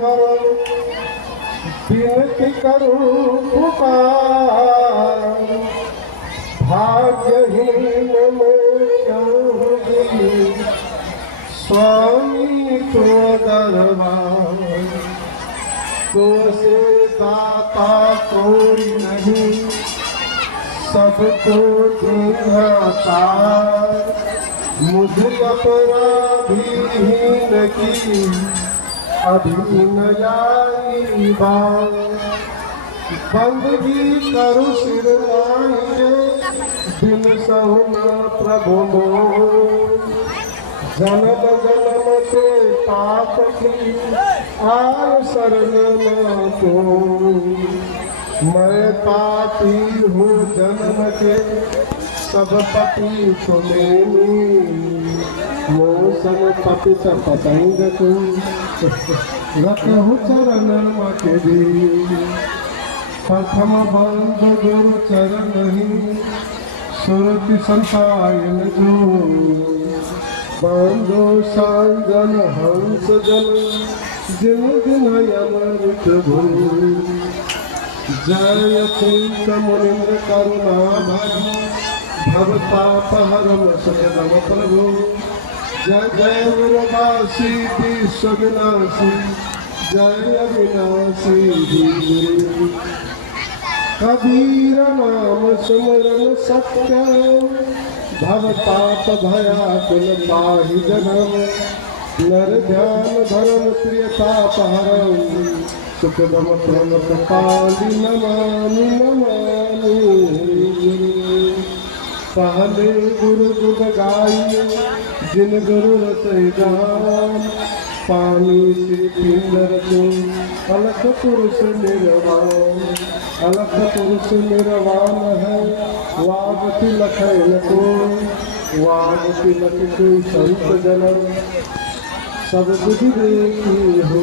करो विनती करूं पुकार, भाग्यहीन में क्यों स्वामी तो दरबार, तो से दाता कोई नहीं, सबको दीनता मुझ अपराधीन की अधीन आई बात, बंदगी करु सिर मांगे बिन सहुना प्रभु मोर, जन्म जन्म के पाप की आय शरण न को, मैं पापी हूँ जन्म के सब पति तुम्हें, मौसम पतित पतंग को रखहु चरण मके दी, प्रथम बंद गुरु चरण ही सुरति संतायन जो, बांधो सांजन हंस जन जिन दिन अमृत भूमि, जय चिंत मुनिंद्र करुणा भज भवतापहरम सदम प्रभु, जय जय गुरुवासी विश्व विनाशी, जय अविनाशी गुरु, कबीर नाम सुमरन सत्य, भवताप भयाकुल पाहि जन्म, नर ध्यान धर्म प्रियतापहरम, सुखदम प्रणत पालि नमामि नमामि। पहले गुरु गुण गाई जिन गुरु रचय गान, पानी से पिंदर को अलख पुरुष निर्वाण, अलख पुरुष निर्वाण है वाग तिलक को, वाग तिलक कोई संत जनम सब बुद्धि देखी हो,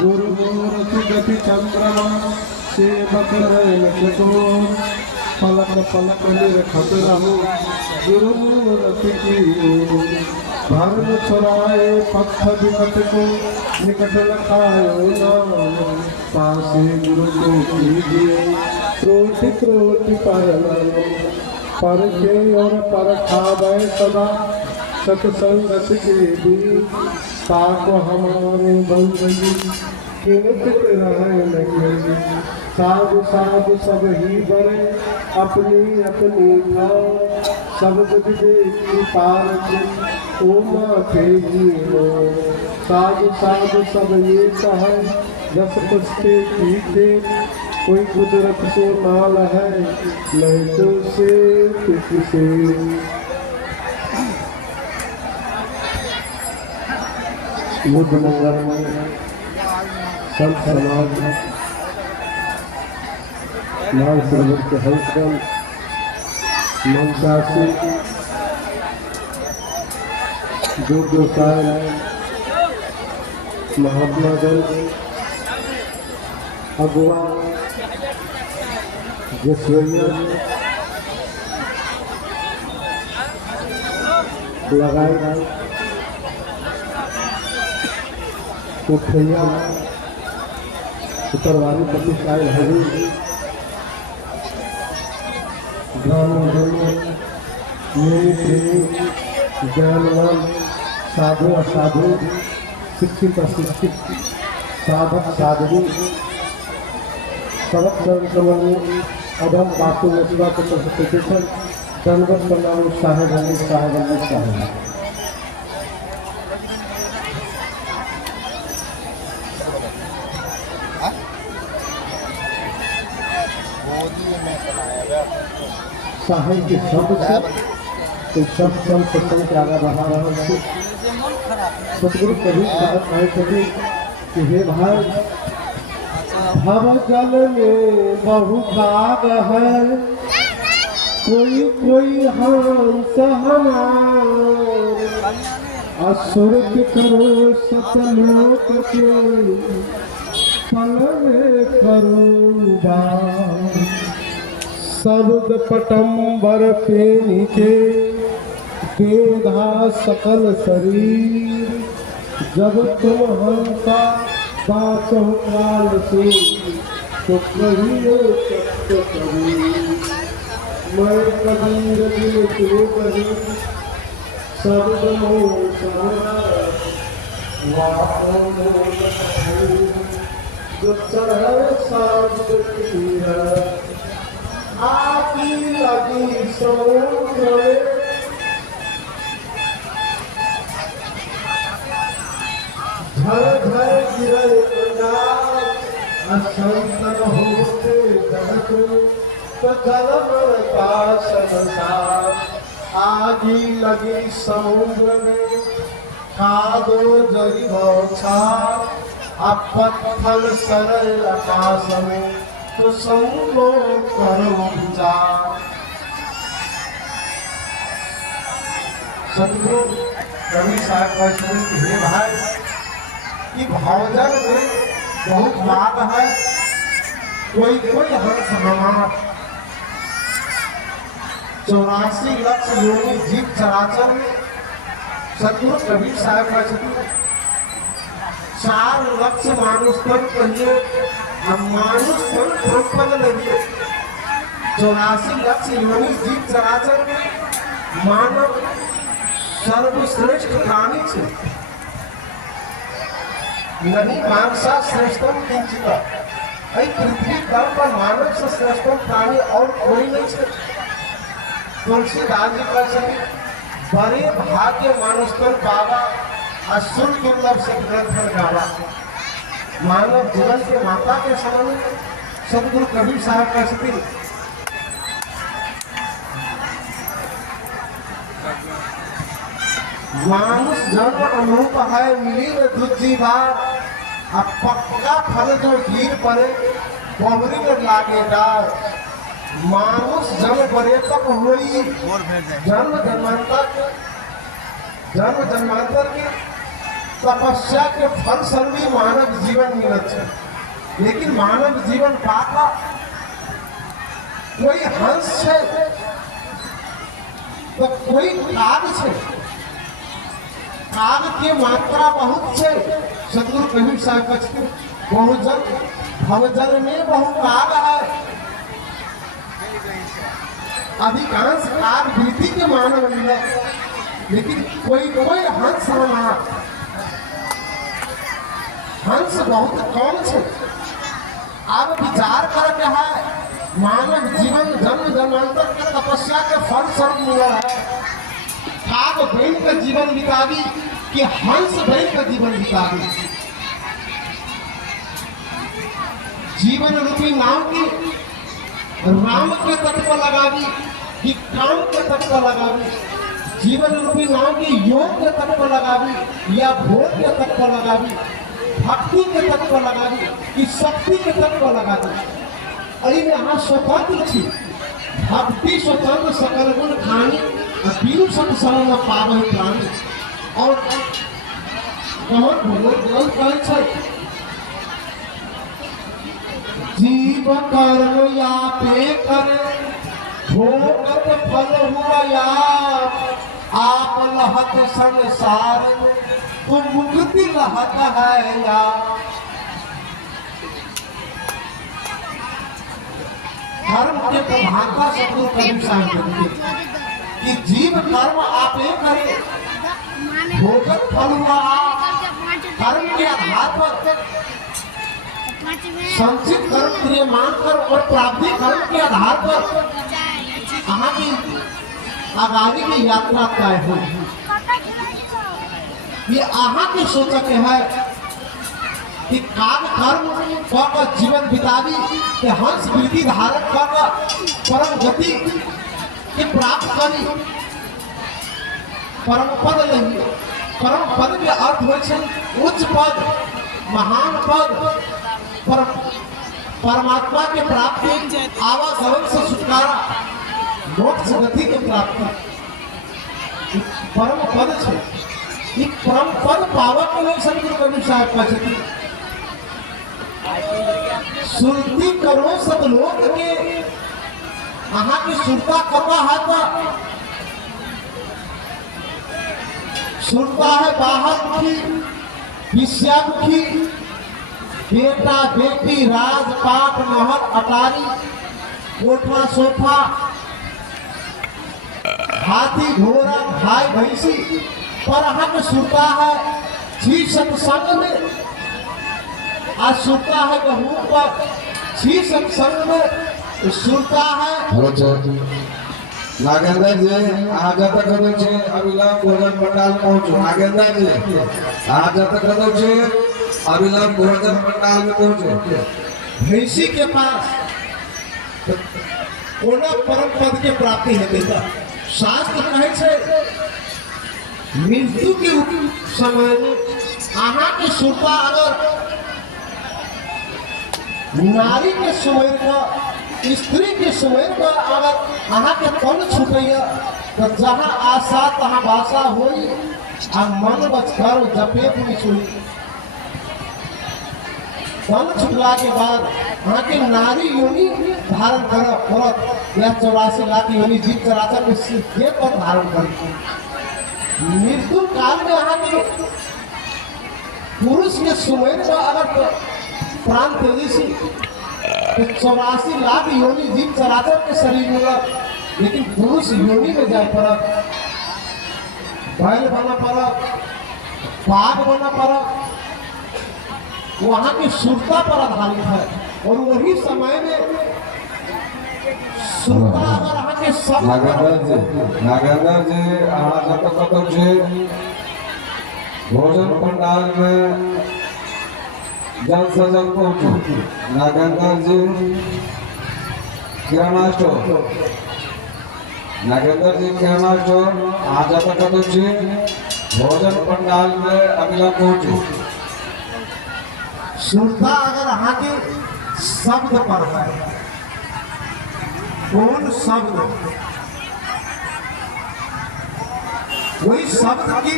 गुरु मूर्ति गति चंद्रमा सेवक नयन को, पलक पलक निरखत रहो गुरु मूर्ति की, धर्म छुड़ाए पथ विकट को निकट लखायो नाम, पासे गुरु को कीजिए क्रोधि क्रोधि पर के और पर खावे सदा, सत्संगत के भी ताको हमारे बंदगी किंचित रहे नहीं, साधु साधु सब ही बड़े अपनी अपनी भाव, सब बुद्धि देखी पारक ओ माथे जीवो, साधु साधु सब ये कहे रस पुष्टे पीते, कोई कुदरत से माल है नहीं तो से किसी, बुद्ध मंगल में संत समाज में नाम सरोवर के हलक्रम मनसासी जो गोसाई महात्मा दल अगुआ जसवैया लगाई उठैया उत्तरवारी प्रतिष्ठाई हरी मेरी प्रेमी ज्ञानवान साधु असाधु शिक्षित अशिक्षित साधक साधु सबक संक्रमण अधम बातों में शिवा को प्रस्तुतिशन दंडवत करना साहेब साहेब साहित्य शब्द से तो शब्द शब्द सत्संग के आगे बढ़ा रहा है। सतगुरु कभी कहे कभी कि हे भाई भव जल में बहु भाग है, कोई कोई हंस हमार, असुर करो सतलोक के पल में करो बार, शब्द पटंबर के नीचे बेधा सकल शरीर, जब तुम हंसा बासो काल से तो कहिए सत्य कभी मैं कबीर दिल क्यों कही शब्द मोह जो चढ़े शब्द आती लगी समुद्र में झर झर गिरे असंतन होते जगत तो जन्म का संसार आगी लगी समुद्र में खादो जरी बौछार अब पत्थर सरल आकाश में तो संगो करो विचार। सतगुरु कवि साहब कहते हे भाई कि भवजन में बहुत लाभ है। कोई कोई हंस हमार 84 लाख योनि जीव चराचर में सतगुरु कबीर साहब कहते 4 लाख मानुष तन कहिए मानुष तन प्रपद लगे 84 लाख योनि जीव चराचर में मानव सर्वश्रेष्ठ प्राणी छे। नहीं मानसा श्रेष्ठम किंचित पृथ्वी तल पर मानव से श्रेष्ठम प्राणी और कोई नहीं है। तुलसीदास जी कह सके बड़े भाग्य मानुष बाबा असुर दुर्लभ से ग्रंथ गावा। मानव जीवन के माता के समान सतगुरु कबीर साहब कह सके मानुष जन्म अनूप है मिली में दूसरी बार अब पक्का फल जो गिर पड़े कोहरी में लागे डार मानुष जन्म बड़े तक हुई जन्म जन्मांतर के तपस्या के फल सर्वी मानव जीवन मिलत है। लेकिन मानव जीवन पाका कोई हंस है तो कोई काग है। काग की मात्रा बहुत है। सतगुरु कबीर साहब कहते बहुजन भवजन में बहु काग है। अधिकांश काग वृद्धि के मानव मिले लेकिन कोई कोई हंस हंस बहुत कम है। अब विचार करके है मानव जीवन जन्म जन्मांतर के तपस्या के फल स्वरूप मिला है। काग बैल का जीवन बितावी कि हंस बैल का जीवन बितावी जीवन रूपी नाव की राम के तट पर लगावी कि काम के तट पर लगावी जीवन रूपी नाव की योग के तट पर लगावी या भोग के तट पर लगावी भक्ति के तट पर लगावी कि शक्ति के तट पर लगावी। अरे यहाँ स्वतंत्र थी भक्ति स्वतंत्र सकल गुण खानी बीरू सब सरल पावन प्राणी और कमर भगवत ग्रंथ कहे छे जीव कर्म या पे करे भोगत फल हुआ या आप लहत संसार तो मुक्ति लहत है या। धर्म के प्रधानता सतगुरु कबीर साहब कि जीव कर्म आप करे भोगत फल हुआ कर्म के आधार पर संचित कर्म क्रियमान कर्म और प्राप्ति कर्म के आधार पर यहाँ की आगामी की यात्रा तय हो। ये आहा के सोचक है कि काग कर्म कर जीवन बितावी के हंस वृद्धि धारक कर परम गति के प्राप्त करी परम पद नहीं। परम पद के अर्थ हो उच्च पद महान पद परमात्मा के प्राप्ति आवागमन से छुटकारा मोक्ष गति के प्राप्ति परम पद है। परम पद पावक के लोग सतगुरु कबीर साहब कहते सुरती करो सतलोक के अहाँ की सुरता करवा है तो सुरता है बाहर की विश्यामुखी बेटा बेटी राजपाट महल अटारी कोठा सोफा हाथी घोड़ा भाई भैंसी पर हक सुनता है छी सत्संग में आज सुनता है गहूं पर छी सत्संग में सुनता है नागेंद्र जी आज तक अविलंब भोजन पंडाल पहुंचो। नागेंद्र जी आज तक अविलंब भोजन पंडाल में पहुंचो। भैंसी के पास कोना परम पद के प्राप्ति है बेटा। शास्त्र कहे छे मृत्यु के समय में आहा के सुरता अगर नारी के समय का स्त्री के समय का अगर आहा के तन छुटैया तो जहाँ आशा तहाँ भाषा होई आ मन बचकर जपेत में छुई। तन छुटला के बाद वहाँ के नारी योनि धारण कर परत या 84 लाख योनि जीव चराचर में सिद्धे पर धारण कर। मृत्यु काल में वहाँ के पुरुष के समय का अगर प्राण तेजी से 84 लाख योनि जीव चराचर के शरीर में, लेकिन पुरुष योनि में जाए पड़त, बैल बना पड़त, बाघ बना पड़त, वहाँ की सुरता पर आधारित है। और वही समय में सुरता अगर वहाँ के सब नागेंद्र जी आज तक भोजन पंडाल में जल्द से जल्द पहुंचो। नागेंद्र जी किराना स्टोर, नागेंद्र जी किराना स्टोर आज तक भोजन पंडाल में अगला पहुंचो। सुरता अगर वहाँ के शब्द पर है, कौन शब्द, वही शब्द की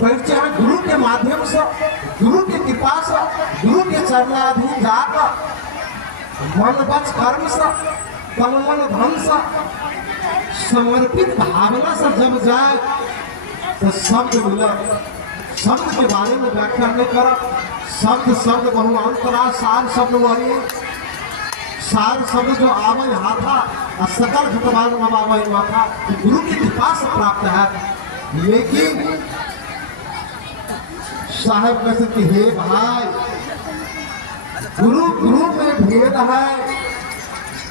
परिचय गुरु के माध्यम से, गुरु के कृपा से, गुरु के चरणाधीन जाकर मन वच कर्म से, तन मन धन से समर्पित भावना से जब जाए तो शब्द मिला। शब्द के बारे में व्याख्या नहीं करा। शब्द बहु अंतरा सार शब्द वही सार शब्द जो आवे हाथा और सकल घटवान आवे माथा गुरु की कृपा से प्राप्त है। लेकिन साहेब कहते कि हे भाई गुरु में भेद है,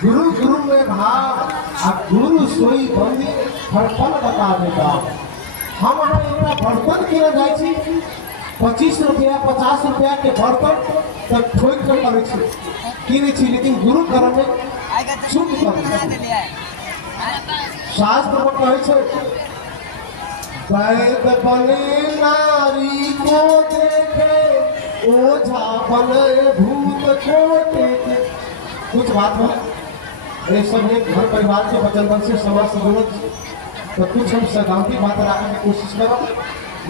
गुरु में भाव, अब गुरु सोई बंदी फल बता देगा। हम वहाँ इतना बर्तन किने जाए छी 25 रुपया 50 रुपया के बर्तन तक ठोक कर करे छी किने छी, लेकिन गुरु कर्म में चूक कर। शास्त्र में कहे छे वैद बने नारी को देखे ओझा बने भूत को देखे। कुछ बात है ये सब एक घर परिवार के वचन से समाज से जुड़े तो कुछ हम सैद्धांतिक बात रखने की कोशिश करो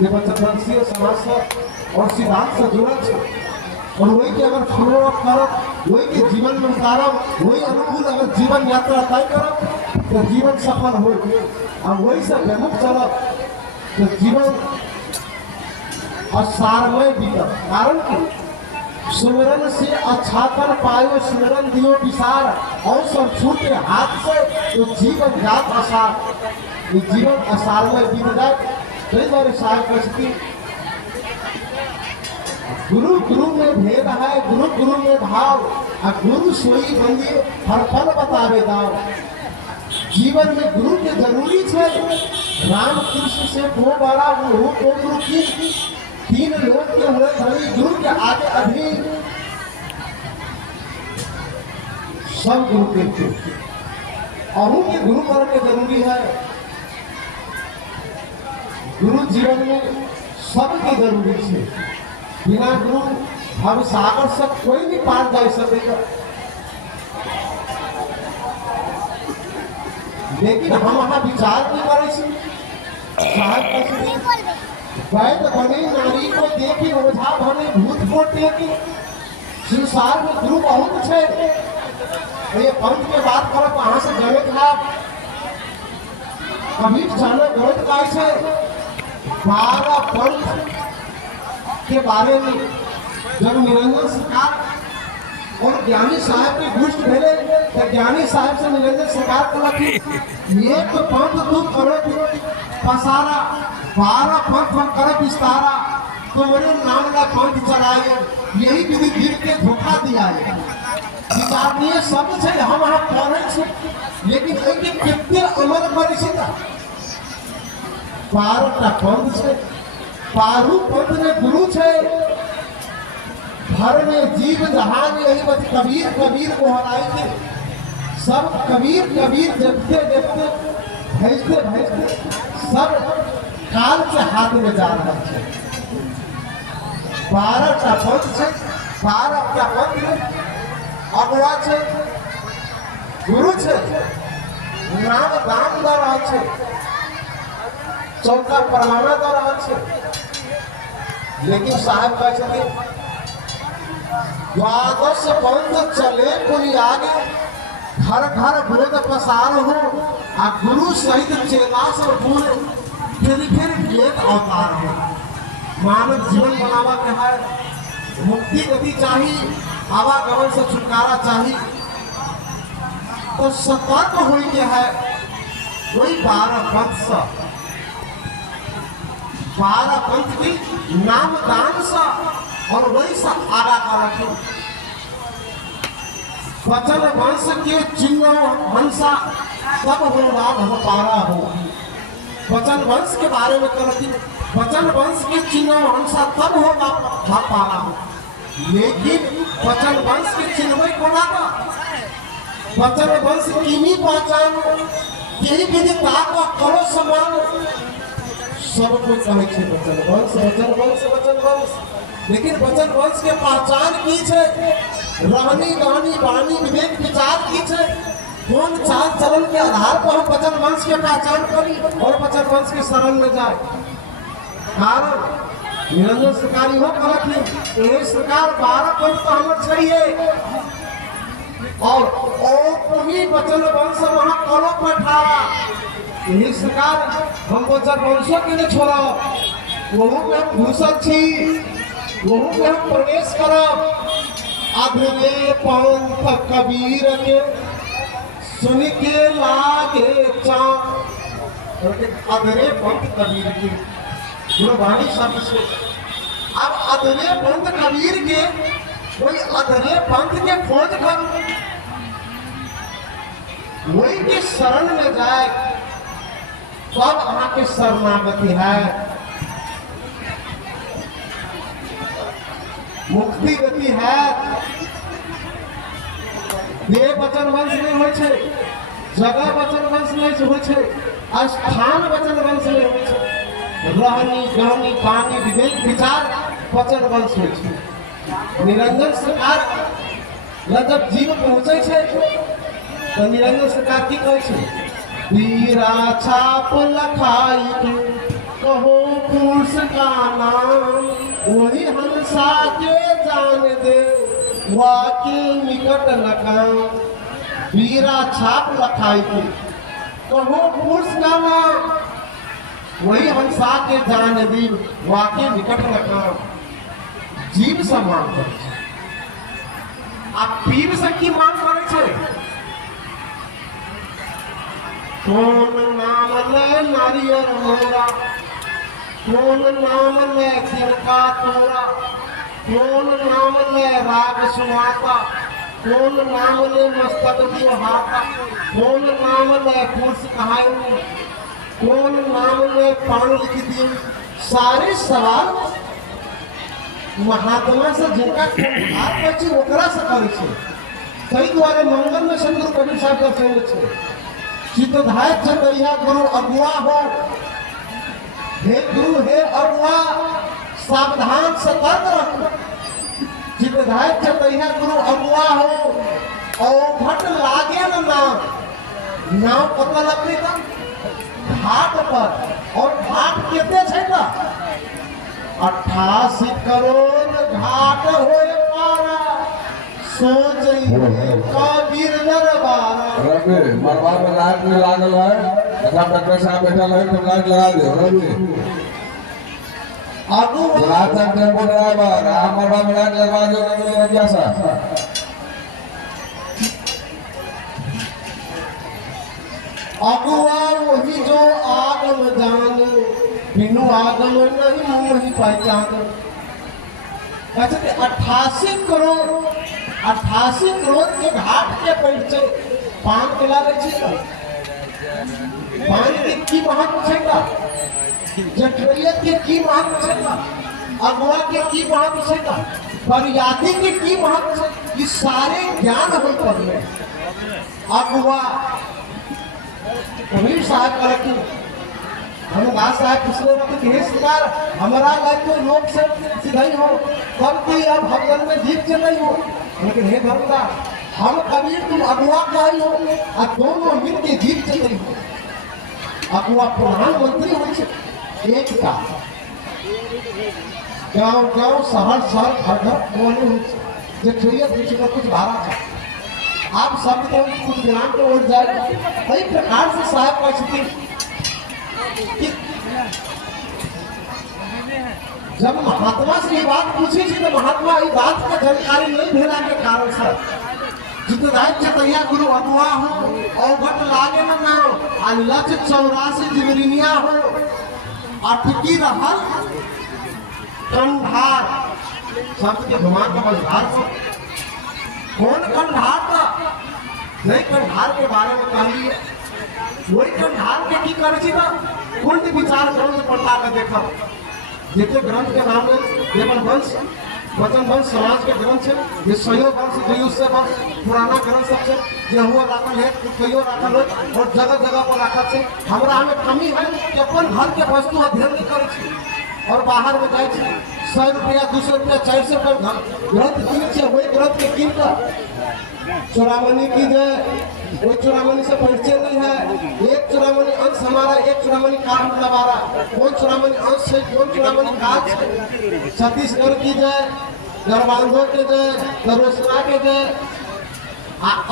ये वचनवंशीय समाज से और सिद्धांत से जुड़े और वही के अगर फॉलो अप करो, वही के जीवन में उतारो, वही अनुकूल अगर जीवन यात्रा तय करो तो जीवन सफल हो। और वही से विमुख चलो तो जीवन असारमय बीतत। कारण की सुमिरन से अच्छा कर पायो सुमिरन दियो विसार और सब छूटे हाथ से तो जीवन जात असार, ये जीवन असार में बीत जाए। कई बार साहब कहती गुरु में भेद है, गुरु में भाव, और गुरु सोई बंदी हर फल बतावे दाव। जीवन में गुरु के जरूरी है। राम कृष्ण से दो बड़ा वो गुरु की तीन लोग के हुए धनी गुरु के आगे अधीन सब गुरु के अहू के गुरु करने जरूरी है। गुरु जीवन में सबके जरूरी है। बिना गुरु हम सागर से कोई भी पार जा सकेगा। लेकिन हम वहाँ विचार नहीं करे वैद बने नारी को देखी ओझा बने भूत को टेकी। संसार में गुरु बहुत है। ये पंथ के बात करो कहाँ से गणित लाभ कभी जाने गणित का 12 पंथ के बारे में जब निरंजन सरकार और ज्ञानी साहब के गुष्ट भेले तो ज्ञानी साहब से निरंजन सरकार कहला कि एक पंथ तू करो पसारा 12 पंथ हम करो विस्तारा तुम्हारे नाम ला पंथ चलाए यही विधि गिर के धोखा दिया है विचारणीय शब्द है हम वहाँ पढ़े छे लेकिन एके कितने अमल करे छे 12टा पंथ छे 12 पंथ में गुरु छे घर में जीव जहान यही बस कबीर कबीर को हराई थे सब कबीर कबीर जपते जपते भेजते भेजते सब काल के हाथ में जा रहा है 12टा पंथ है 12टा पंथ में अगुआ है गुरु है नाम दान दे रहा है चौका परमाणा दे रहा है लेकिन साहब कहते द्वादश पंथ चले कोई आगे घर घर वेद पसार हो आ गुरु सहित चेला से पूरे फिर एक अवतार हो मानव जीवन बनावा के है मुक्ति गति चाहिए आवागमन से छुटकारा चाहिए तो सतर्क हुई के है वही 12 पंथ सा 12 पंथ की नाम दान सा और वही सब आगा का रखे वचन वंश के चिन्ह मनसा तब हो लाभ हो पारा हो वचन वंश के बारे में कहती वचन वंश के चिन्ह मनसा तब हो लाभ पारा हो लेकिन वचन वंश के चिन्ह को लागा वचन वंश किमी पहचान यही विधि ताको करो समान सब कुछ कहे छे वचन वंश वचन वंश वचन वंश लेकिन वचन वंश के पहचान की छे रहनी गानी वाणी विवेक विचार की छे कौन चाल चलन के आधार पर हम वचन वंश के पहचान करी और वचन वंश के शरण में जाए कारण निरंजन सरकारी हो करत ये सरकार 12 पंथ तो हमर चाहिए और कोई वचन वंश वहां करो पठारा यही सरकार हम वचन वंशों के लिए छोड़ा वहाँ पे हम घुसल छी वहाँ पे हम प्रवेश करब अधरे पंथ कबीर के सुन के लागे चाँद अधरे पंथ कबीर के गुरबाणी शब्द से अब अधरे पंथ कबीर के वही अधरे पंथ के खोज कर वही के शरण में जाए तब वहां के शरणागति है मुक्ति गति है देह वचन वंश नहीं हो छे जगह वचन वंश नहीं हो छे स्थान वचन वंश नहीं हो छे रहनी गहनी पानी विवेक विचार वचन वंश हो छे निरंजन सरकार जब जीव पहुंचे छे तो निरंजन सरकार की कहे छे वीरा छाप लखाई के कहो पुरुष का नाम वही हंसा के जान दे वाके निकट लखाम वीरा छाप लखाई के कहो पुरुष का नाम वही हंसा के जान दे वाके निकट लखाम जीव से मांग करे आप पीर से की मांग करे छे कौन नाम ले नारियर मोरा कौन नाम ले तिनका तोरा कौन नाम ले राग सुहाता कौन नाम ले मस्तक दिवहाता कौन नाम ले पुरुष कहाई कौन नाम ले पान लिख दिए सारे सवाल महात्मा से जिनका आप बच्चे ओकरा से करे छे कई द्वारे मंगल में शंकर कबीर साहब का संग छे चित्तधाय चतैया गुरु अगुआ हो हे गुरु हे अगुआ सावधान सतर्क रहो चित्तधाय चतैया गुरु अगुआ हो और घट लागे ना नाव पता लगने का घाट पर और घाट कितने छे ना 88 करोड़ घाट होए पारा सोच कबीर दरबार रवि मरवा में लाइट में लागल है अच्छा डॉक्टर साहब बैठल है तो लाइट लगा दो रवि अगुआ रातन टेम्पो ड्राइवर हमारा मिला के बाजू में मिले जैसा अगुआ वही जो आगम जान बिनु आगम नहीं वही पहचान। कहते 88 करोड़ के घाट के पैसे पान के लागे छै पान के की महत्व छै का जटरियत के की महत्व छै का अगुआ के की महत्व छै का फरियादी के की महत्व छै ये सारे ज्ञान हो पड़े। अगुआ कबीर साहब कहते हम बात साहब पिछले वक्त हे सरकार हमारा लाइफ तो लोग से सिधाई हो तब कोई अब भगवान में जीत के नहीं हो लेकिन हे भगवान हम कबीर तुम अगुआ कही हो और दोनों मिल के जीत के नहीं हो। अगुआ प्रधानमंत्री हो एक का गाँव शहर घर घर बोले हो कुछ भारत है आप सब तो कुछ ज्ञान को उठ जाए कई प्रकार से साहब का स्थिति जब महात्मा से ये बात पूछी थी तो महात्मा ये बात का जानकारी नहीं भेला के कारण से जितराज चतैया गुरु अगुआ हो अवघट लागे न नाम अल्लाह 84 जिगरिनिया हो अटकी रहल कंधार शब्द के घुमा का मझधार को कौन कंधार था नहीं कंधार के बारे में कह लिए वही कंधार के की करे छी ना कुंड विचार ग्रंथ पढ़ा के देखो जेते ग्रंथ के नाम है देवन वंश वचन वंश समाज के ग्रंथ है ये सहयोग वंश जयुष से वंश पुराना ग्रंथ सब से जे हुआ राखल है कहियो राखल है और जगह जगह पर राखल है हमरा में कमी है कि अपन घर के वस्तु अध्ययन नहीं करे छी और बाहर में जाए छी 100 रुपया 200 रुपया 400 रुपया ग्रंथ किन छै वही ग्रंथ के किन का चुरामनी की जय वो चुरामनी से परिचय नहीं है एक चुरामनी अंश हमारा एक चुरामनी काल मतलब आ रहा कौन चुरामनी अंश है कौन चुरामनी काल है छत्तीसगढ़ की जय गरबांधो के जय दरोसना के जय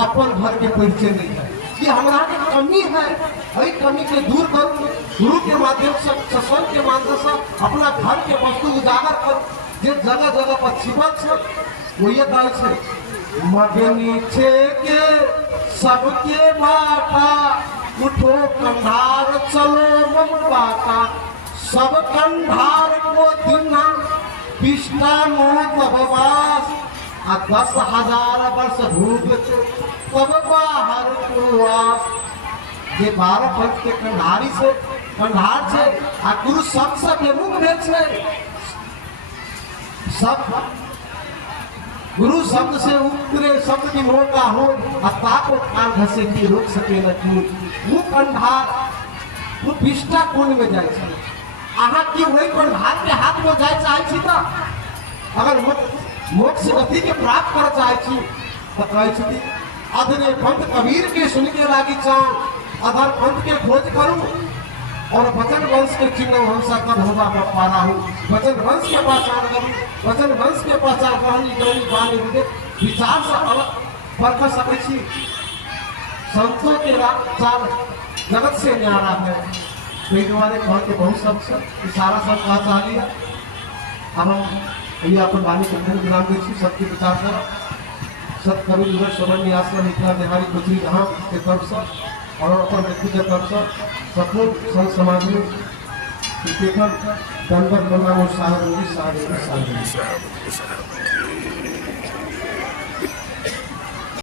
अपन घर के परिचय नहीं है ये हमारा के कमी है वही कमी के दूर कर गुरु के माध्यम से सत्संग के माध्यम से अपना घर के वस्तु उजागर कर जिस जगह जगह पर छिपल है वो ये कहै छै मगनी छे के सबके बाटा उठो कंधार चलो मम बाटा सब कंधार को दिना पिष्टा मोह बवास आ 10,000 वर्ष भूख तब बाहर प्रवास ये 12 पंथ के कंधारी से कंधार से आ गुरु सबसे विमुख भेल छै सब गुरु शब्द से उतरे शब्द की मोटा हो ताको कान घसे की रोक सके न क्यों वो कंधार वो पिष्टा कुंड में जाए छै आहा की वही कंधार के हाथ में जाए चाहे छी त अगर मोक्ष गति के प्राप्त कर चाहे छी तो कहै छी अधरे पंथ कबीर के सुन के लागी चाह अधर पंथ के खोज करूं और वचन वंश के चिन्ह हंसा कर होगा पारा हूँ वचन वंश के पहचान करूँ वचन वंश के पहचान करूँ विचार से अलग परख सके छी संतों के चाल जगत से न्यारा है द्वारे घर के बहुत सब सारा सब कहा चाह लिया अब हम ये अपन वाणी के धन विराम दे सबके विचार कर सब कवि युवक समन्वय आश्रम मिथिला बिहारी पुत्री धाम के तरफ से और अपन व्यक्ति के तरफ से सपूर्ण संत समाज में दंडवत करना वो साहब